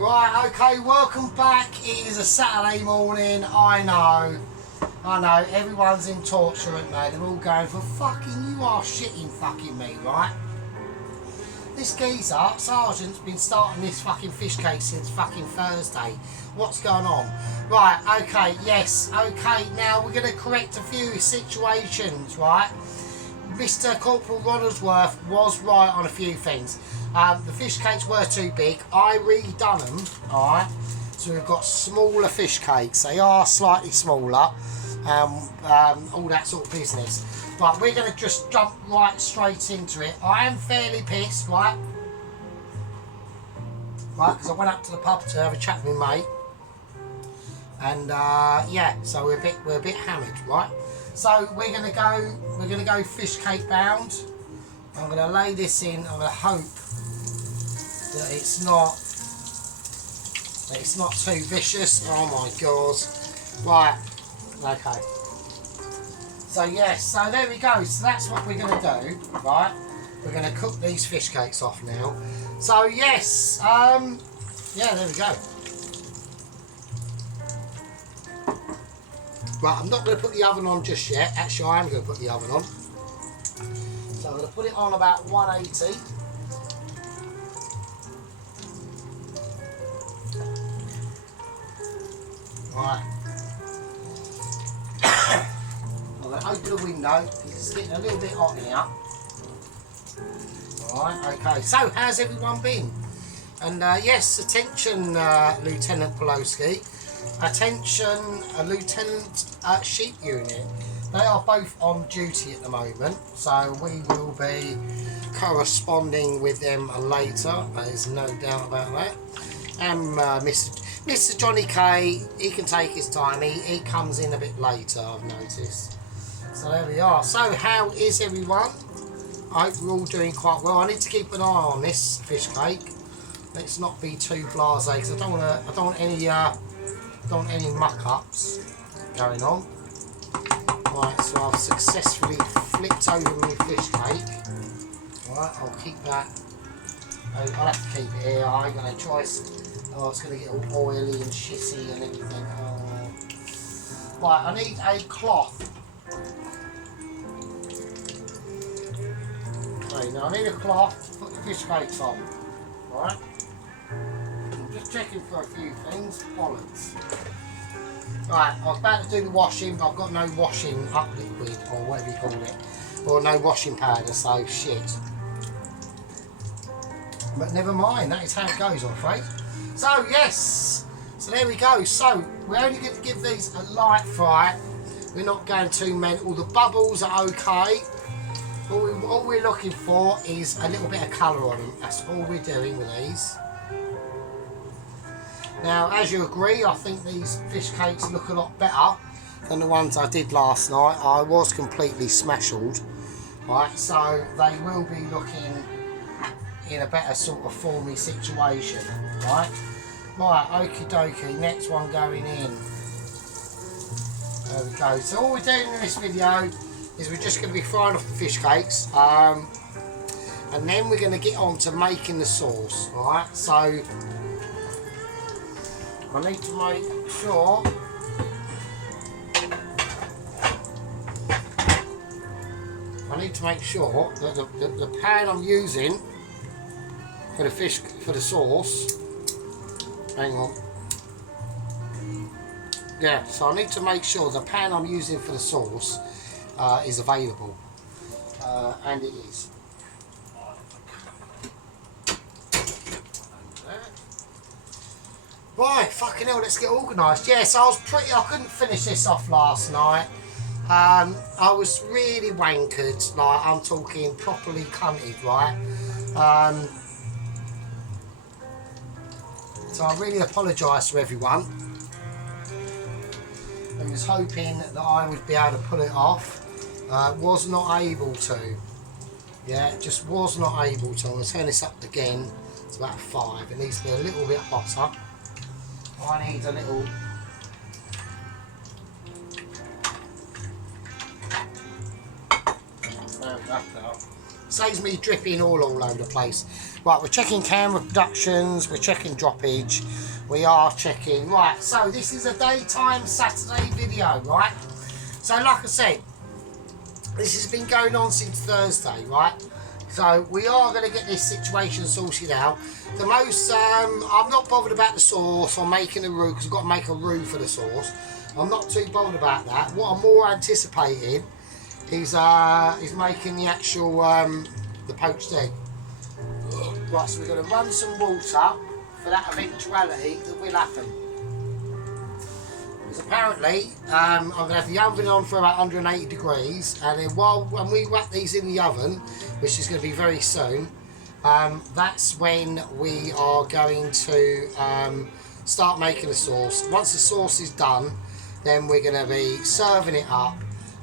Right, okay, welcome back. It is a Saturday morning. I know, everyone's in torture at me. They're all going for fucking, you are shitting fucking me, right? This geezer, Sergeant's been starting this fucking fish cake since fucking Thursday. What's going on? Right, okay, yes, okay, now we're going to correct a few situations, right? Mr. Corporal Ronaldsworth was right on a few things. The fish cakes were too big. I redone them, alright? So we've got smaller fish cakes. They are slightly smaller. All that sort of business. But we're going to just jump right straight into it. I am fairly pissed, right? Right, because I went up to the pub to have a chat with my mate. And yeah, so we're a bit hammered, right? So we're gonna go fish cake bound. I'm gonna lay this in. I'm gonna hope that it's not too vicious. Oh my god! Right, okay. So yes, so there we go. So that's what we're gonna do, right? We're gonna cook these fish cakes off now. So yes, yeah, there we go. Right, I'm not going to put the oven on just yet. Actually, I am going to put the oven on. So I'm going to put it on about 180. Right. I'm going to open the window because it's getting a little bit hot in here. Right, okay. So, how's everyone been? And yes, attention, Lieutenant Poloski. Attention, Lieutenant Sheep Unit. They are both on duty at the moment, so we will be corresponding with them later. There's no doubt about that. And Mr. Johnny K, he can take his time. He comes in a bit later, I've noticed. So there we are. So how is everyone? I hope we're all doing quite well. I need to keep an eye on this fish cake. Let's not be too blasé because I don't want any muck-ups going on. Right, so I've successfully flipped over my fish cake. Right, I'll keep that. I'll have to keep it here. I ain't gonna try. Oh, it's gonna get all oily and shitty and everything. Oh. Right, I need a cloth. Okay, now I need a cloth to put the fish cakes on. Right. Just checking for a few things. Bollocks. Right, I was about to do the washing, but I've got no washing up liquid, or whatever you call it, or no washing powder, so shit. But never mind, that is how it goes, I'm afraid. So, yes, so there we go. So, we're only going to give these a light fry. We're not going too mental. The bubbles are okay. All we're looking for is a little bit of colour on them. That's all we're doing with these. Now, as you agree, I think these fish cakes look a lot better than the ones I did last night. I was completely smashed, right? So they will be looking in a better sort of formy situation, right? Right, okie dokie, next one going in. There we go. So all we're doing in this video is we're just going to be frying off the fish cakes, and then we're going to get on to making the sauce, right? So I need to make sure that the pan I'm using for the sauce, hang on, yeah, so I need to make sure the pan I'm using for the sauce is available, and it is. Right, fucking hell, let's get organised. Yes, I couldn't finish this off last night. I was really wankered, like, I'm talking properly cunted, right? So I really apologise to everyone. I was hoping that I would be able to pull it off. Was not able to. Yeah, just was not able to. I'm going to turn this up again. It's about 5. It needs to be a little bit hotter. I need a little. There we go. Saves me dripping all over the place. Right, we're checking camera productions, we're checking droppage, we are checking. Right, so this is a daytime Saturday video, right? So like I said, this has been going on since Thursday, right? So we are going to get this situation sorted out. The most, I'm not bothered about the sauce or making a roux, because I've got to make a roux for the sauce. I'm not too bothered about that. What I'm more anticipating is making the actual, the poached egg. Right, so we're going to run some water for that eventuality that will happen. Because apparently, I'm going to have the oven on for about 180 degrees, and then when we whack these in the oven, which is going to be very soon, that's when we are going to start making the sauce. Once the sauce is done, then we're going to be serving it up,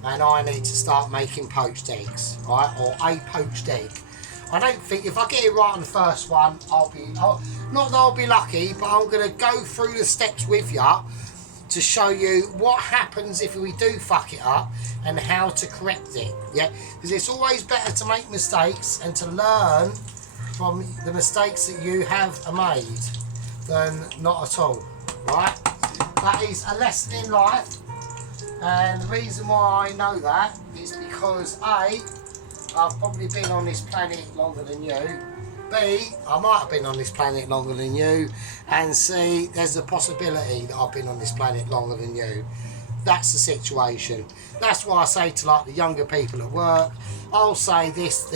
and I need to start making poached eggs, right, or a poached egg. I don't think, if I get it right on the first one, not that I'll be lucky, but I'm going to go through the steps with you to show you what happens if we do fuck it up and how to correct it. Yeah, because it's always better to make mistakes and to learn from the mistakes that you have made than not at all, right? That is a lesson in life, and the reason why I know that is because A, I've probably been on this planet longer than you. B, I might have been on this planet longer than you. And C, there's a possibility that I've been on this planet longer than you. That's the situation. That's why I say to like the younger people at work, I'll say this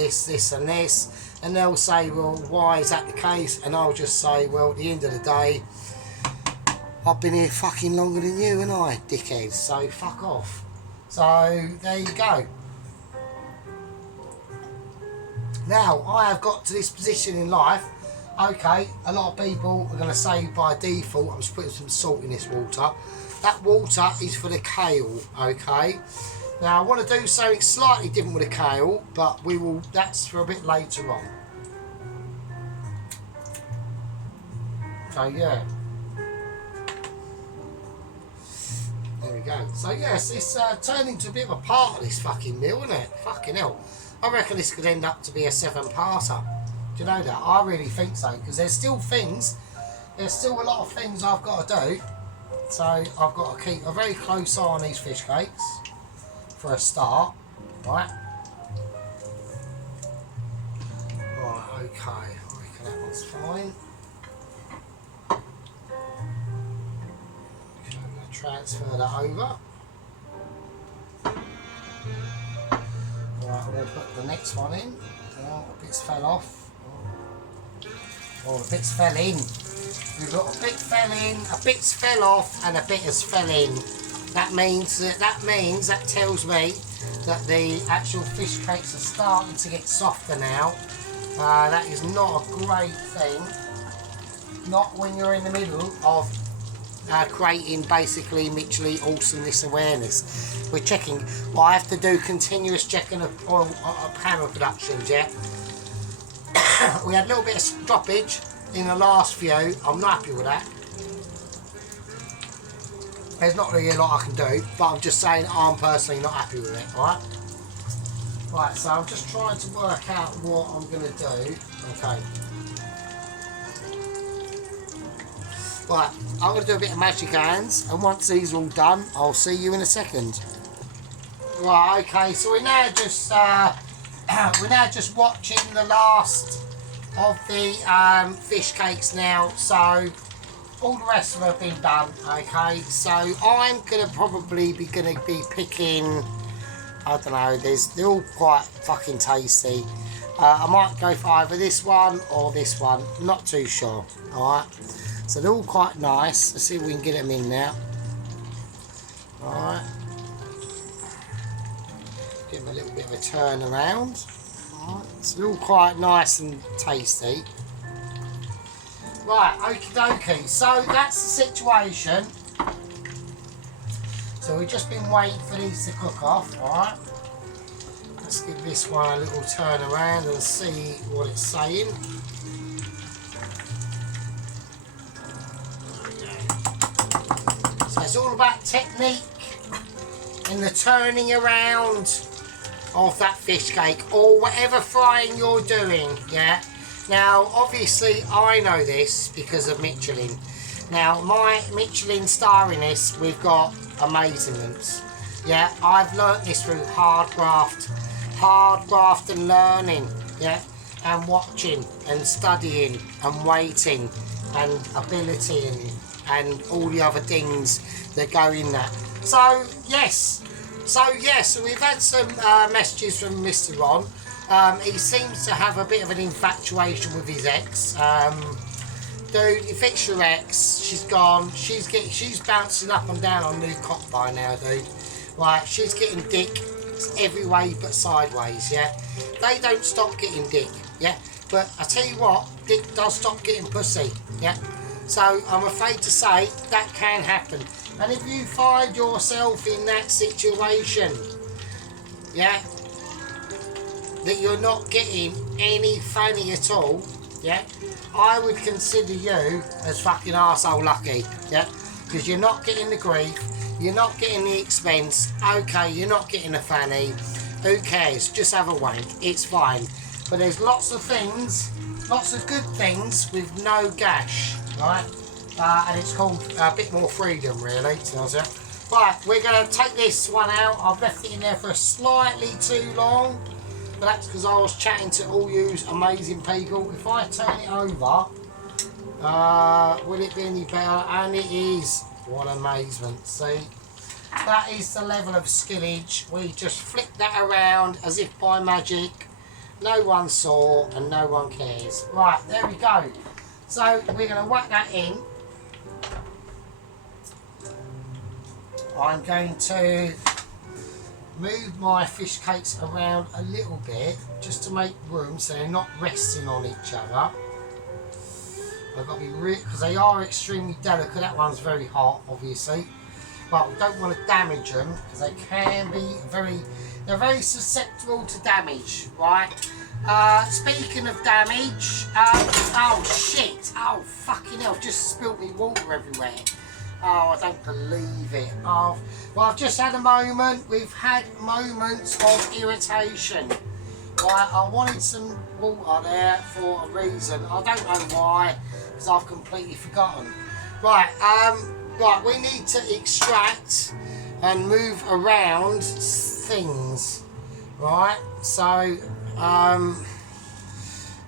and this, and they'll say, well, why is that the case? And I'll just say, well, at the end of the day, I've been here fucking longer than you, and I, dickhead, so fuck off. So there you go. Now, I have got to this position in life. Okay, a lot of people are going to say by default, I'm just putting some salt in this water. That water is for the kale, okay? Now, I want to do something slightly different with the kale, but that's for a bit later on. So, yeah. There we go. So, yes, it's turned into a bit of a part of this fucking meal, isn't it? Fucking hell. I reckon this could end up to be a 7-parter. Do you know that? I really think so, because there's still a lot of things I've got to do. So I've got to keep a very close eye on these fish cakes for a start, right? Right, okay, I reckon that one's fine. Okay, I'm going to transfer that over. Right, I'm going to put the next one in. Oh, the bits fell off. Oh, the bits fell in. We've got a bit fell in, a bits fell off, and a bit has fell in. That tells me that the actual fish cakes are starting to get softer now. That is not a great thing. Not when you're in the middle of creating basically literally awesomeness awareness. We're checking. Well, I have to do continuous checking of camera productions, yeah. We had a little bit of droppage in the last few. I'm not happy with that. There's not really a lot I can do, but I'm just saying I'm personally not happy with it, alright? Right, so I'm just trying to work out what I'm going to do. Okay. Right, I'm going to do a bit of magic hands, and once these are all done, I'll see you in a second. Right, okay, so we're now just watching the last of the fish cakes now, so all the rest of them have been done. Okay, so I'm probably be picking, I don't know, they're all quite fucking tasty. I might go for either this one or this one, not too sure. Alright, so they're all quite nice. Let's see if we can get them in now. Alright, give them a little bit of a turn around. Right, it's all quite nice and tasty. Right, okie dokie. So that's the situation. So we've just been waiting for these to cook off. Alright. Let's give this one a little turn around and see what it's saying. So it's all about technique and the turning around of that fish cake or whatever frying you're doing, yeah. Now obviously I know this because of Michelin. Now my Michelin star in this, we've got amazements, yeah. I've learnt this through hard graft and learning, yeah, and watching and studying and waiting and ability and all the other things that go in that. So yes, we've had some messages from Mr. Ron. He seems to have a bit of an infatuation with his ex. Dude, if it's your ex, she's gone. She's bouncing up and down on new cock by now, dude. Right, she's getting dick every way but sideways, yeah. They don't stop getting dick, yeah. But I tell you what, dick does stop getting pussy, yeah. So I'm afraid to say that can happen. And if you find yourself in that situation, yeah, that you're not getting any fanny at all, yeah, I would consider you as fucking arsehole lucky, yeah, because you're not getting the grief, you're not getting the expense, okay, you're not getting a fanny, who cares, just have a wank, it's fine. But there's lots of things, lots of good things with no gash, right, and it's called a bit more freedom really, to be honest with you. Right, we're going to take this one out. I've left it in there for slightly too long, but that's because I was chatting to all you amazing people. If I turn it over, will it be any better? And it is. What amazement, see? That is the level of skillage. We just flick that around as if by magic. No one saw and no one cares. Right, there we go. So we're going to whack that in. I'm going to move my fish cakes around a little bit just to make room so they're not resting on each other. I've got to be real because they are extremely delicate. That one's very hot, obviously, but we don't want to damage them because they can be they're very susceptible to damage, right? Speaking of damage, oh shit, oh fucking hell, I've just spilt me water everywhere. Oh, I don't believe it. Oh, well, I've just had a moment. We've had moments of irritation. Right, I wanted some water there for a reason. I don't know why, because I've completely forgotten. Right, right, we need to extract and move around things. Right, so,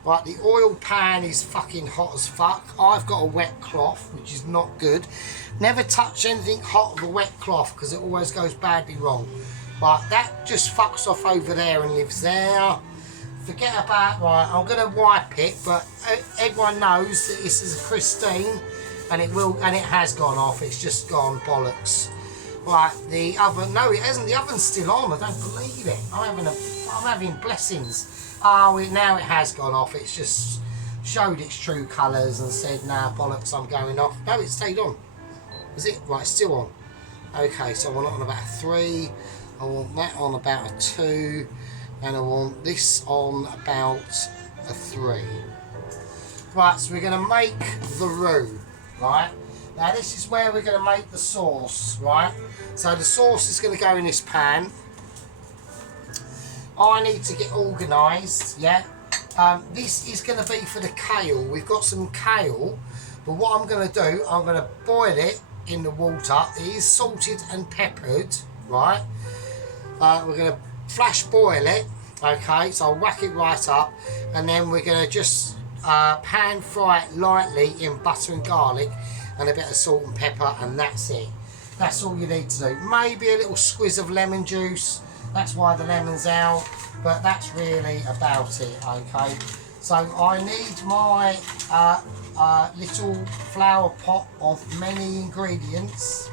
right, the oil pan is fucking hot as fuck. I've got a wet cloth, which is not good. Never touch anything hot with a wet cloth because it always goes badly wrong. But that just fucks off over there and lives there. Forget about, right, I'm going to wipe it, but everyone knows that this is pristine and it has gone off. It's just gone bollocks. Right, the oven, no it hasn't, the oven's still on, I don't believe it. I'm having blessings. Oh, now it has gone off. It's just showed its true colours and said, nah, bollocks, I'm going off. No, it stayed on. Is it? Right, it's still on. Okay, so I want it on about a 3. I want that on about a 2. And I want this on about a 3. Right, so we're going to make the roux, right? Now this is where we're going to make the sauce, right? So the sauce is going to go in this pan. I need to get organised, yeah? This is going to be for the kale. We've got some kale, but what I'm going to do, I'm going to boil it in the water. It is salted and peppered, right? We're going to flash boil it, okay? So I'll whack it right up, and then we're going to just pan fry it lightly in butter and garlic and a bit of salt and pepper, and that's it. That's all you need to do. Maybe a little squeeze of lemon juice. That's why the lemon's out, but that's really about it, okay? So I need my little flower pot of many ingredients.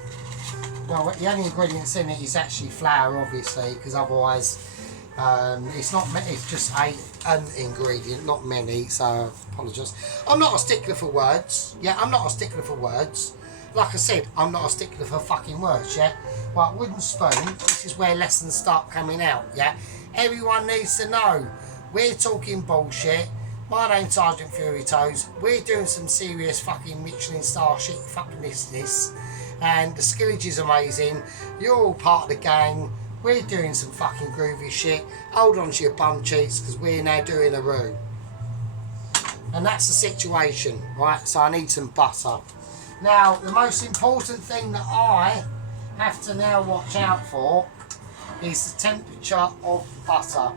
Well, the only ingredients in it is actually flour, obviously, because otherwise it's just an ingredient, not many, so I apologise. I'm not a stickler for words, yeah, I'm not a stickler for words. Like I said, I'm not a stickler for fucking words, yeah? Right, wooden spoon, this is where lessons start coming out, yeah? Everyone needs to know, we're talking bullshit. My name's Sergeant Fury Toes. We're doing some serious fucking Michelin star shit fucking business. And the skillage is amazing. You're all part of the gang. We're doing some fucking groovy shit. Hold on to your bum cheeks because we're now doing a roux. And that's the situation, right? So I need some butter. Now, the most important thing that I have to now watch out for is the temperature of butter.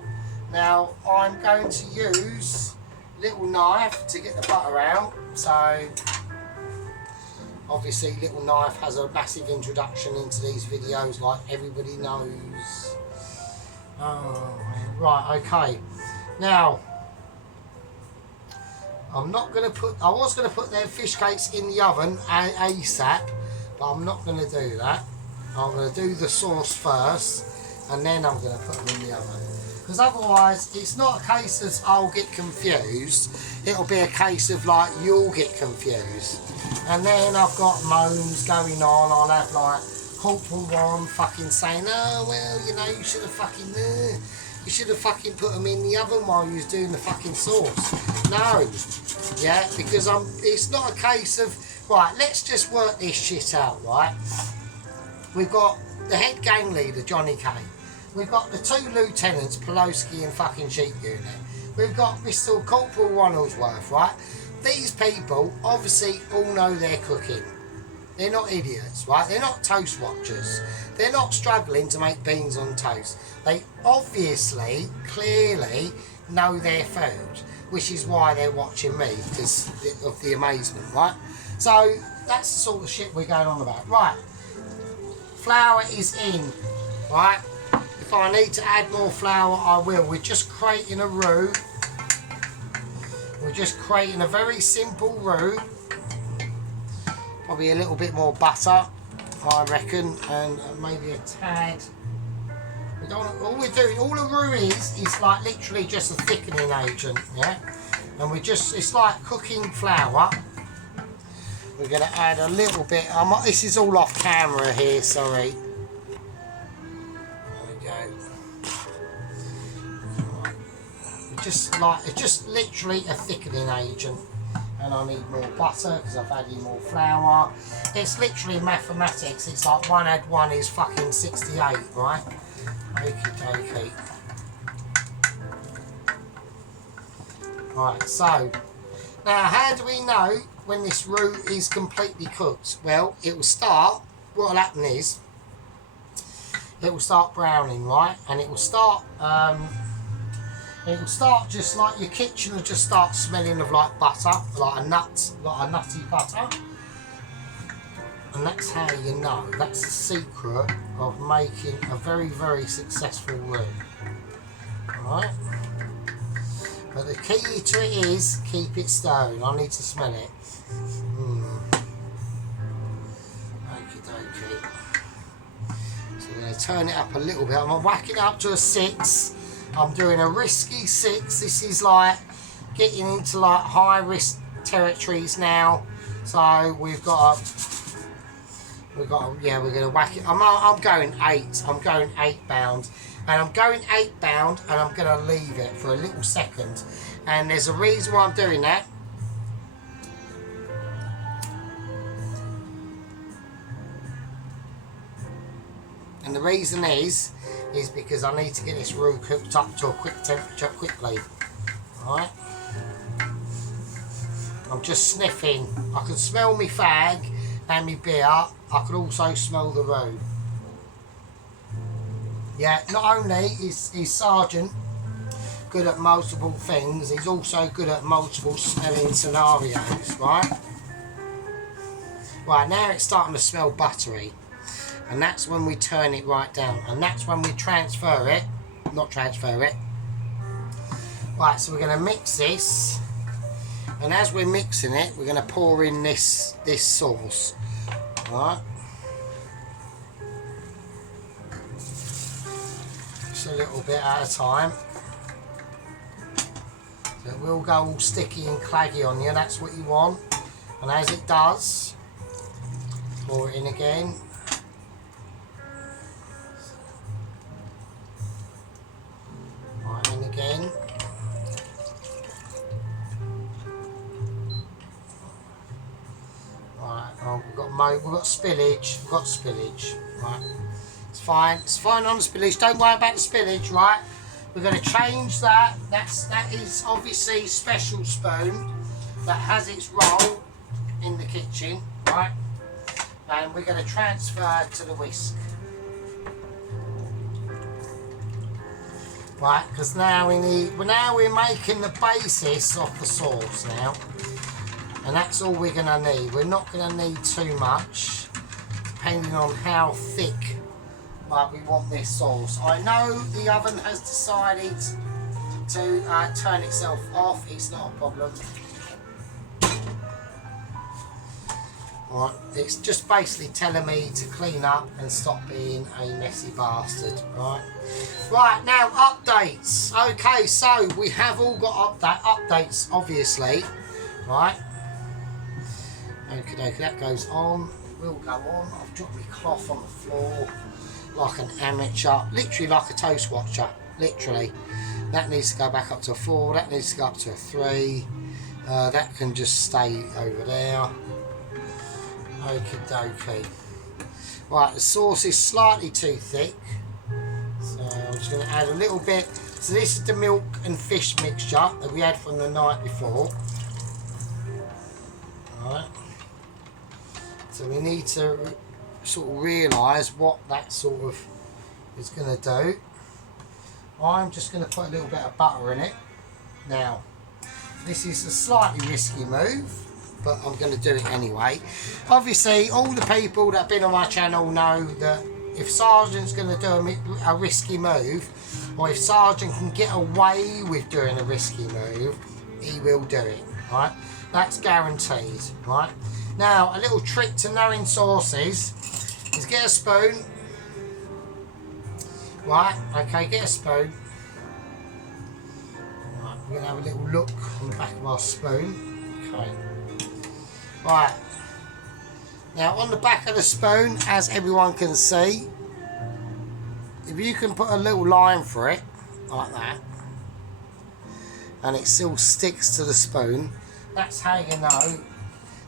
Now, I'm going to use a little knife to get the butter out. So, obviously, little knife has a massive introduction into these videos, like everybody knows. Oh, man. Right, okay. Now, I'm not going to put, I was going to put their fish cakes in the oven ASAP, but I'm not going to do that. I'm going to do the sauce first, and then I'm going to put them in the oven. Because otherwise, it's not a case of I'll get confused. It'll be a case of like, you'll get confused. And then I've got moans going on. I'll have like Corporal One fucking saying, oh, well, you know, you should have fucking put them in the oven while you was doing the fucking sauce. No. Yeah, because it's not a case of, right, let's just work this shit out, right? We've got the head gang leader, Johnny K. We've got the two lieutenants, Pulowski and fucking Sheep Unit. We've got Mr. Corporal Ronaldsworth, right? These people obviously all know their cooking. They're not idiots, right? They're not toast watchers. They're not struggling to make beans on toast. They obviously, clearly know their food, which is why they're watching me, because of the amazement, right? So that's the sort of shit we're going on about. Right, flour is in, right? If I need to add more flour, I will. We're just creating a roux. We're just creating a very simple roux. Probably a little bit more butter, I reckon, and maybe a tad. We don't. All we're doing, all a roux is like literally just a thickening agent, yeah. And it's like cooking flour. We're going to add a little bit. This is all off camera here, sorry. There we go. Right. It's just literally a thickening agent. And I need more butter because I've added more flour. It's literally mathematics. It's like 1 add 1 is fucking 68, right? Okie dokie. Right, so now how do we know when this roux is completely cooked? Well, it will start, what will happen is it will start browning, right? And it will start just like your kitchen will just start smelling of like butter, like a nutty butter. And that's how you know. That's the secret of making a very, very successful roux. Alright? But the key to it is keep it stirring. I need to smell it. Okie dokie. So we're going to turn it up a little bit. I'm whacking it up to a 6. I'm doing a risky 6. This is like getting into like high risk territories now. So we're going to whack it. I'm going 8. I'm going 8 pounds. And I'm going 8 pound and I'm going to leave it for a little second. And there's a reason why I'm doing that. And the reason is because I need to get this roux cooked up to a quick temperature quickly. Alright? I'm just sniffing. I can smell me fag and me beer. I could also smell the roux. Yeah, not only is Sergeant good at multiple things, he's also good at multiple smelling scenarios, right? Right, now it's starting to smell buttery. And that's when we turn it right down. And that's when we transfer it. Right, so we're going to mix this. And as we're mixing it, we're going to pour in this sauce. Right. Just a little bit at a time. So it will go all sticky and claggy on you. That's what you want. And as it does, pour it in again. Again. Right, oh, we've got spillage. Right, It's fine on the spillage. Don't worry about the spillage, right? We're going to change that. That is obviously special spoon that has its role in the kitchen, right? And we're going to transfer to the whisk. Right, because now we're making the basis of the sauce now. And that's all we're going to need. We're not going to need too much, depending on how thick we want this sauce. I know the oven has decided to turn itself off. It's not a problem. Right, it's just basically telling me to clean up and stop being a messy bastard. Right, now updates. Okay, so we have all got updates, obviously. Right. Okay, that goes on. It will go on. I've dropped my cloth on the floor like an amateur, literally like a toast watcher. Literally, that needs to go back up to a 4. That needs to go up to a 3. That can just stay over there. Okie dokie. Right, the sauce is slightly too thick, so I'm just going to add a little bit. So this is the milk and fish mixture that we had from the night before. Right. So we need to sort of realise what that sort of is going to do. I'm just going to put a little bit of butter in it. Now, this is a slightly risky move, but I'm going to do it anyway. Obviously, all the people that have been on my channel know that if Sergeant's going to do a risky move, or if Sergeant can get away with doing a risky move, he will do it, right? That's guaranteed, right? Now, a little trick to knowing sauces is get a spoon. Right, okay, get a spoon. Right, we're going to have a little look on the back of our spoon. Okay. Right, now on the back of the spoon, as everyone can see, if you can put a little line for it, like that, and it still sticks to the spoon, that's how you know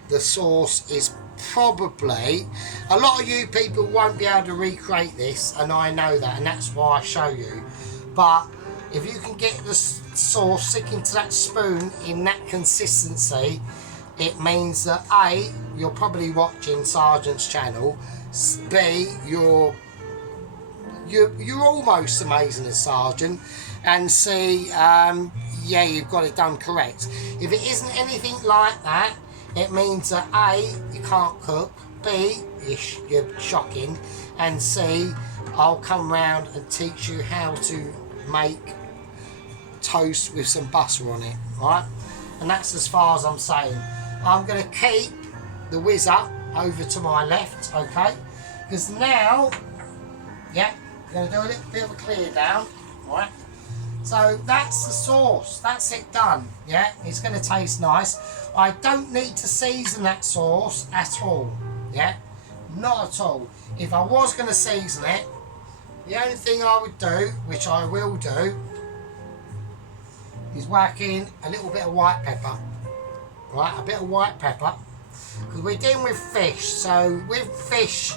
the sauce is probably... A lot of you people won't be able to recreate this, and I know that, and that's why I show you. But if you can get the sauce sticking to that spoon in that consistency, it means that A, you're probably watching Sergeant's channel, B, you're almost amazing as Sergeant, and C, yeah, you've got it done correct. If it isn't anything like that, it means that A, you can't cook, B, you're shocking, and C, I'll come round and teach you how to make toast with some butter on it, right? And that's as far as I'm saying. I'm going to keep the whizzer over to my left, okay? Because now, yeah, I'm going to do a little bit of a clear down, right? So that's the sauce, that's it done, yeah? It's going to taste nice. I don't need to season that sauce at all, yeah? Not at all. If I was going to season it, the only thing I would do, which I will do, is whack in a little bit of white pepper. Right, a bit of white pepper. Because we're dealing with fish, so with fish,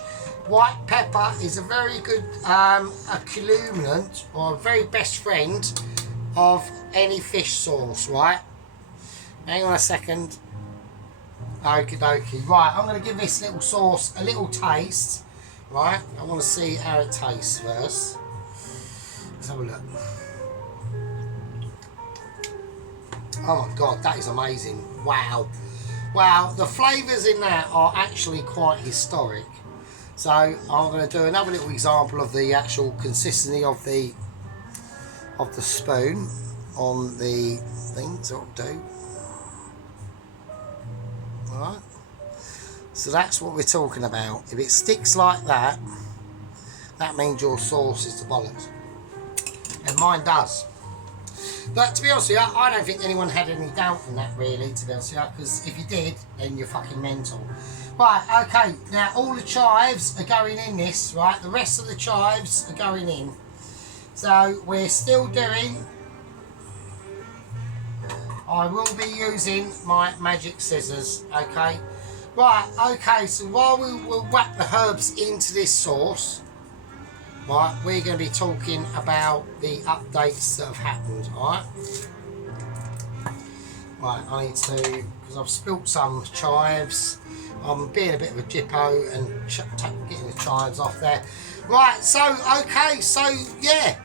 white pepper is a very good accompaniment, or a very best friend of any fish sauce, right? Hang on a second. Okie dokie. Right, I'm going to give this little sauce a little taste. Right, I want to see how it tastes first. Let's have a look. Oh my god, that is amazing. Wow. Wow, the flavours in that are actually quite historic. So I'm going to do another little example of the actual consistency of the spoon on the things. That'll do. Alright. So that's what we're talking about. If it sticks like that, that means your sauce is the bollocks. And mine does. But to be honest with you, I don't think anyone had any doubt in that, really, to be honest with you, because if you did, then you're fucking mental. Right, okay, now all the chives are going in this, right? The rest of the chives are going in. So we're still doing... I will be using my magic scissors, okay? Right, okay, so while we will whack the herbs into this sauce, right, we're going to be talking about the updates that have happened, alright? Right, I need to, because I've spilt some chives. I'm being a bit of a jippo and getting the chives off there. Right, so, okay, so, yeah.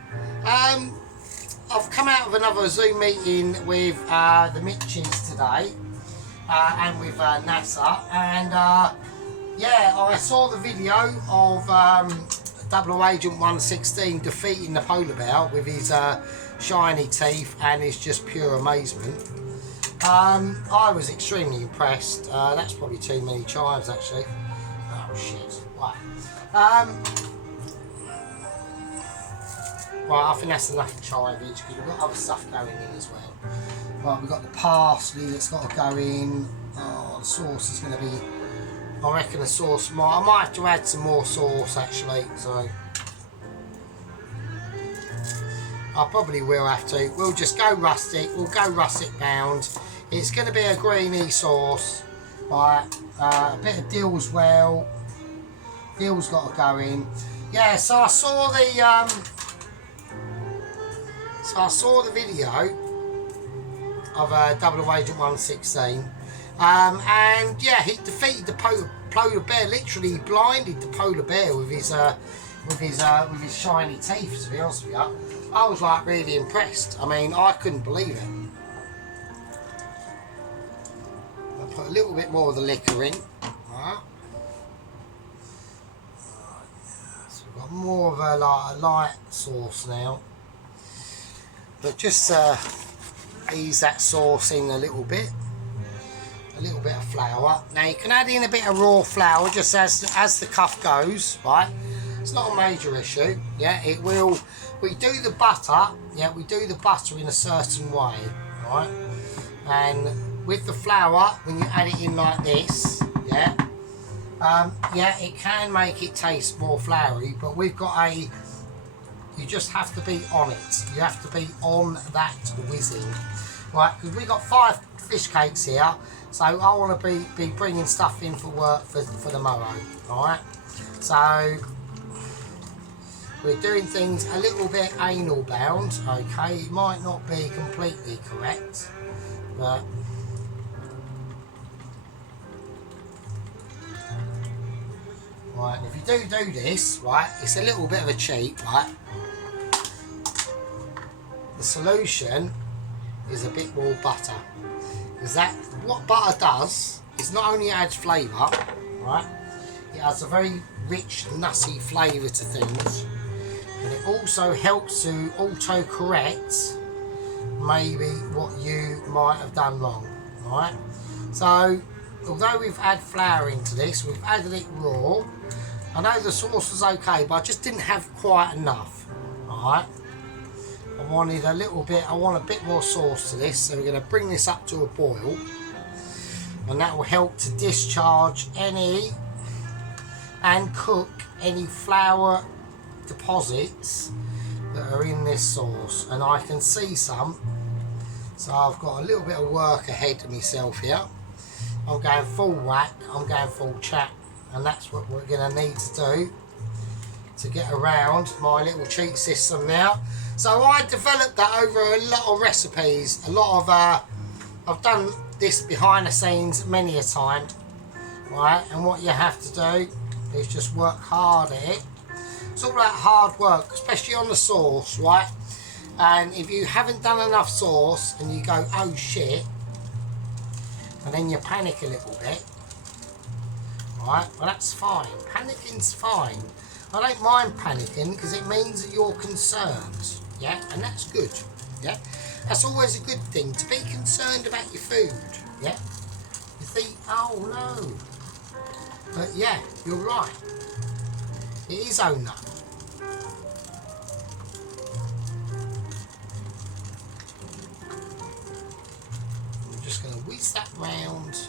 I've come out of another Zoom meeting with the Mitchies today. And with NASA. And, yeah, I saw the video of Double Agent 116 defeating the polar bear with his shiny teeth and his just pure amazement. I was extremely impressed. That's probably too many chives actually. Oh shit. Right. Right, I think that's enough chiveage because we've got other stuff going in as well. Right, we've got the parsley that's got to go in. Oh, the sauce is going to be, I reckon the sauce, I might have to add some more sauce actually, so I probably will have to. We'll just go rustic, we'll go rustic bound. It's going to be a greeny sauce, right, a bit of dill as well. Dill's got to go in. Yeah, so I saw the video of Double Agent 116, and yeah, he defeated the polar bear. Literally blinded the polar bear with his shiny teeth. To be honest with you, I was like really impressed. I mean, I couldn't believe it. I'll put a little bit more of the liquor in. Right. So we've got more of a light sauce now, but just ease that sauce in a little bit of flour. Now you can add in a bit of raw flour just as the cuff goes, right? It's not a major issue. Yeah, it will. We do the butter. Yeah, we do the butter in a certain way, right? And with the flour, when you add it in like this, yeah, yeah, it can make it taste more floury. But we've got you just have to be on it. You have to be on that whizzing, right? Because we've got 5 fish cakes here, so I want to be bringing stuff in for work for the morrow, all right? So we're doing things a little bit anal bound, okay? It might not be completely correct, but right, if you do this, right, it's a little bit of a cheat, right? The solution is a bit more butter, because what butter does is not only adds flavour, right, it adds a very rich nutty flavour to things, and it also helps to auto-correct maybe what you might have done wrong, right? So although we've added flour into this, we've added it raw. I know the sauce was okay, but I just didn't have quite enough, alright? I want a bit more sauce to this, so we're going to bring this up to a boil, and that will help to discharge and cook any flour deposits that are in this sauce. And I can see some, so I've got a little bit of work ahead of myself here. I'm going full whack, I'm going full chat, and that's what we're going to need to do to get around my little cheat system now. So I developed that over a lot of recipes, I've done this behind the scenes many a time, right? And what you have to do is just work hard at it. It's all about hard work, especially on the sauce, right? And if you haven't done enough sauce and you go, oh shit, and then you panic a little bit, right? Well, that's fine. Panicking's fine. I don't mind panicking because it means that you're concerned, yeah? And that's good, yeah? That's always a good thing, to be concerned about your food, yeah? You think, oh no. But yeah, you're right. It is oh no. I'm just going to whiz that round.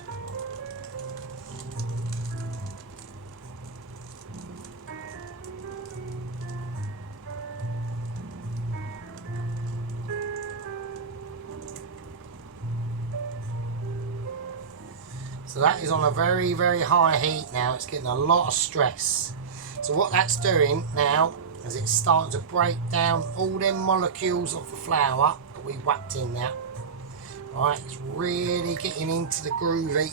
So that is on a very, very high heat now. It's getting a lot of stress. So what that's doing now as it's starting to break down all them molecules of the flour that we whacked in there. Right, it's really getting into the groovy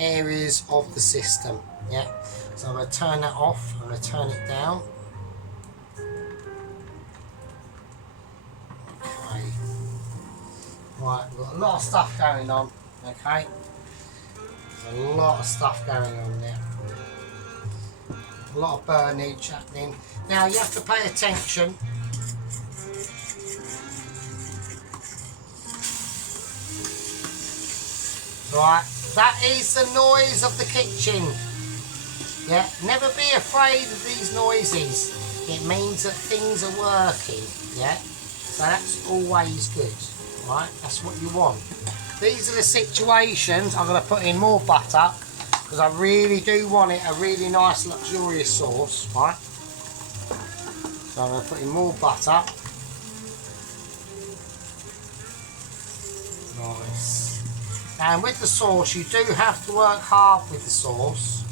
areas of the system. Yeah, so I'm going to turn that off. I'm going to turn it down. Okay. Right, we've got a lot of stuff going on. Okay, there's a lot of stuff going on there. A lot of burnage happening. Now you have to pay attention. Right, that is the noise of the kitchen. Yeah, never be afraid of these noises. It means that things are working. Yeah, so that's always good. Right, that's what you want. These are the situations. I'm going to put in more butter because I really do want it a really nice luxurious sauce. Right, so I'm going to put in more butter. Nice. And with the sauce, you do have to work hard with the sauce.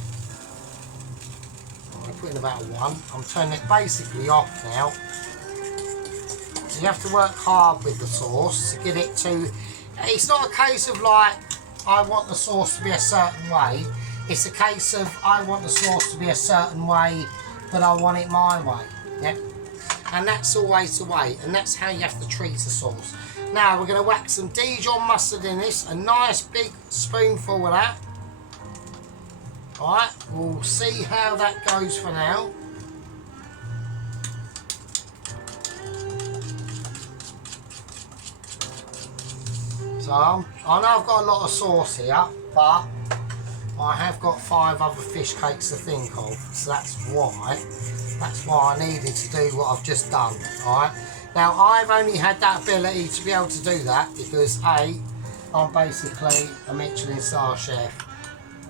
I'm going to put in about 1. I'm turning it basically off now. So you have to work hard with the sauce to get it to... It's not a case of like, I want the sauce to be a certain way. It's a case of, I want the sauce to be a certain way, but I want it my way. Yeah? And that's always the way. And that's how you have to treat the sauce. Now we're going to whack some Dijon mustard in this, a nice big spoonful of that. Alright, we'll see how that goes for now. So I know I've got a lot of sauce here, but I have got 5 other fish cakes to think of, so that's why I needed to do what I've just done. Alright. Now I've only had that ability to be able to do that because A, I'm basically a Michelin star chef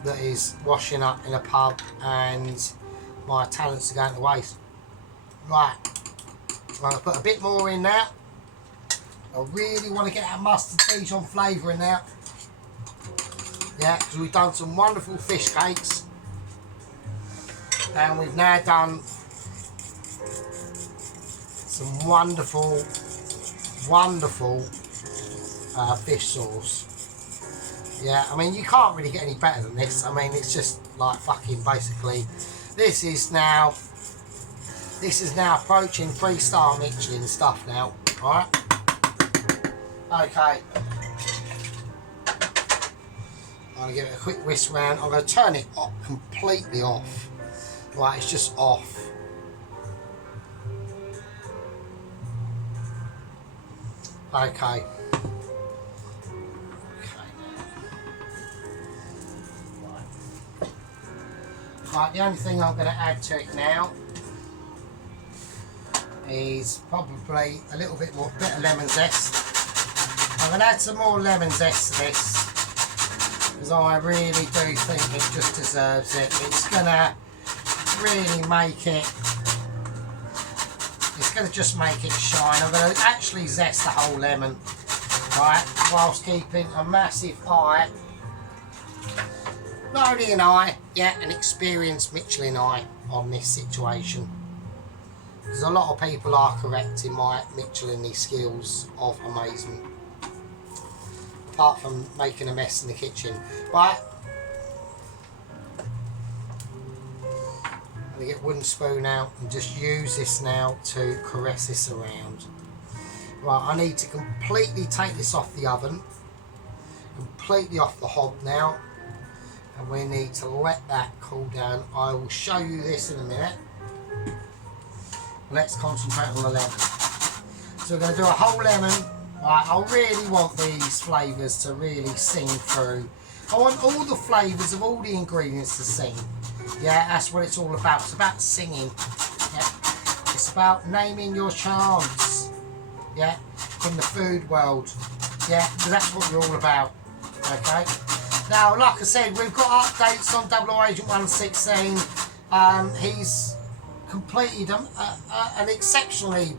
that is washing up in a pub and my talents are going to waste. Right, I'm going to put a bit more in there. I really want to get that mustard Dijon flavour in there. Yeah, because we've done some wonderful fish cakes and we've now done some wonderful fish sauce. Yeah, I mean you can't really get any better than this. I mean it's just like fucking basically this is now approaching 3-star Michelin stuff now. Alright. Okay. I'm gonna give it a quick whisk round. I'm gonna turn it completely off. Right, it's just off. Okay. Right, the only thing I'm going to add to it now is probably a little bit more bit of lemon zest. I'm going to add some more lemon zest to this because I really do think it just deserves it. It's going to really make it. It's going to just make it shine. I'm going to actually zest the whole lemon, right, whilst keeping a massive eye, not only an eye, yeah, an experienced Michelin eye on this situation. Because a lot of people are correct in my Michelin skills of amazement. Apart from making a mess in the kitchen. Right. I'm going to get a wooden spoon out and just use this now to caress this around. Right, I need to completely take this off the oven. Completely off the hob now. And we need to let that cool down. I will show you this in a minute. Let's concentrate on the lemon. So we're going to do a whole lemon. Right, I really want these flavours to really sing through. I want all the flavours of all the ingredients to sing. Yeah, that's what it's all about. It's about singing. Yeah, it's about naming your charms. Yeah, in the food world. Yeah, that's what we're all about. Okay. Now, like I said, we've got updates on 00 Agent 116. He's completed an exceptionally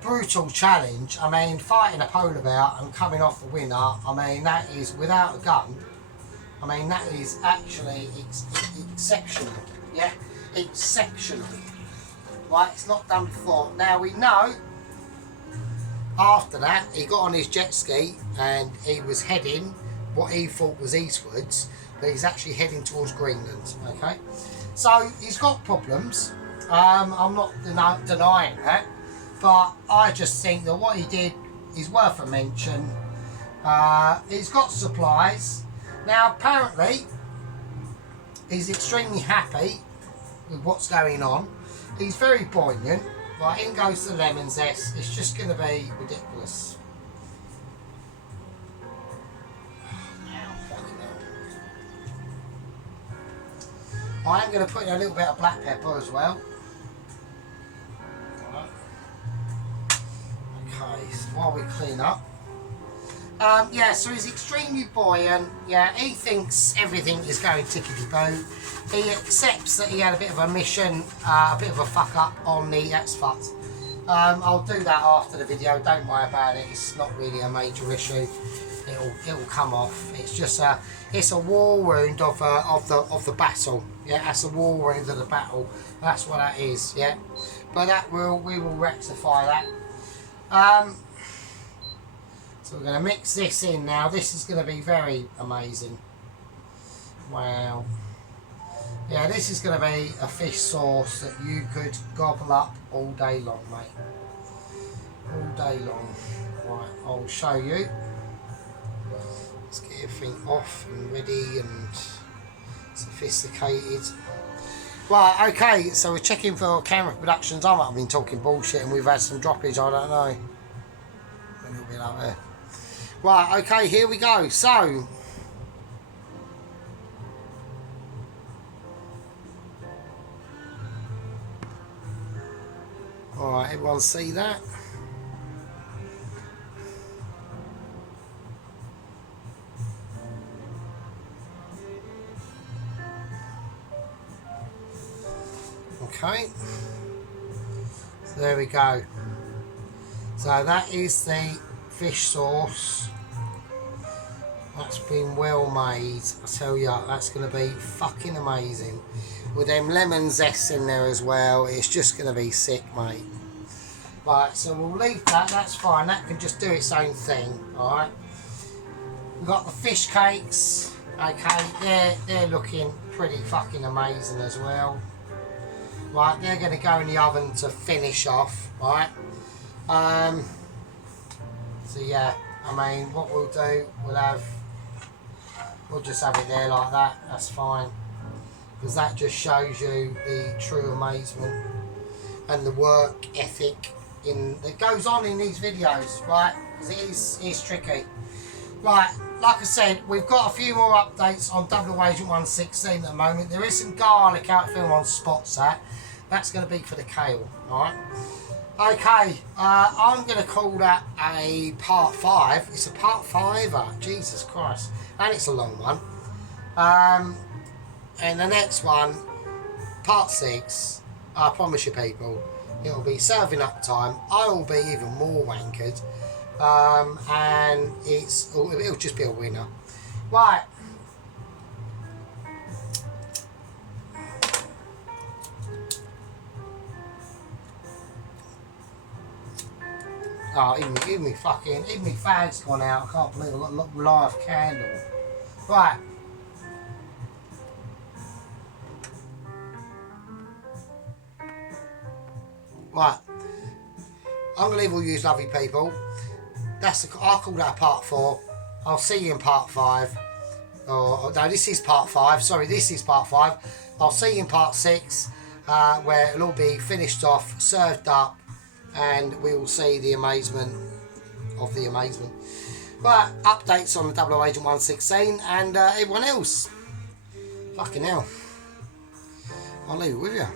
brutal challenge. I mean, fighting a polar bear and coming off the winner. I mean, that is without a gun. I mean, that is actually exceptional. Yeah, exceptional. Right, it's not done before. Now we know after that he got on his jet ski and he was heading what he thought was eastwards, but he's actually heading towards Greenland. Okay, so he's got problems. I'm not denying that, but I just think that what he did is worth a mention. He's got supplies. Now apparently he's extremely happy with what's going on. He's very buoyant. Right, in goes the lemon zest. It's just going to be ridiculous. I am going to put in a little bit of black pepper as well. Okay, so while we clean up. Yeah, so he's extremely buoyant. Yeah, he thinks everything is going tickety-boo. He accepts that he had a bit of a mission, a bit of a fuck up on the X-Fut. I'll do that after the video, don't worry about it. It's not really a major issue. It'll come off. It's just it's a war wound of the battle. Yeah, that's a war wound of the battle. That's what that is. Yeah, but we will rectify that. So we're going to mix this in now. This is going to be very amazing. Wow. Yeah, this is going to be a fish sauce that you could gobble up all day long, mate. All day long. Right, I'll show you. Let's get everything off and ready and sophisticated. Right, okay, so we're checking for camera productions. I might have been talking bullshit and we've had some droppage, I don't know. A little bit up there. Right, okay, here we go. So, alright, everyone see that? Okay, so there we go. So that is the fish sauce. That's been well made. I tell you, that's going to be fucking amazing. With them lemon zests in there as well, it's just going to be sick, mate. Right, so we'll leave that. That's fine. That can just do its own thing. All right. We've got the fish cakes. Okay, they're looking pretty fucking amazing as well. Right, they're going to go in the oven to finish off. Right. So yeah, I mean, what we'll do, we'll just have it there like that. That's fine, because that just shows you the true amazement and the work ethic that goes on in these videos, right? Because it is tricky. Right, like I said, we've got a few more updates on Double Agent 116 at the moment. There is some garlic out if anyone spots that. That's going to be for the kale, all right? Okay, I'm going to call that a part 5. It's a part 5, Jesus Christ. And it's a long one. And the next one, part 6, I promise you people, it'll be serving up time. I will be even more wankered. And it'll just be a winner. Right. Oh, even me fag's gone out. I can't believe I've got a live candle. Right. Right. I'm going to leave all you lovely people. I'll call that part 4. I'll see you in part 5. No, this is part 5. Sorry, this is part 5. I'll see you in part 6, where it'll all be finished off, served up, and we will see the amazement of the amazement. But updates on the Double Agent 116 and everyone else. Fucking hell. I'll leave it with you.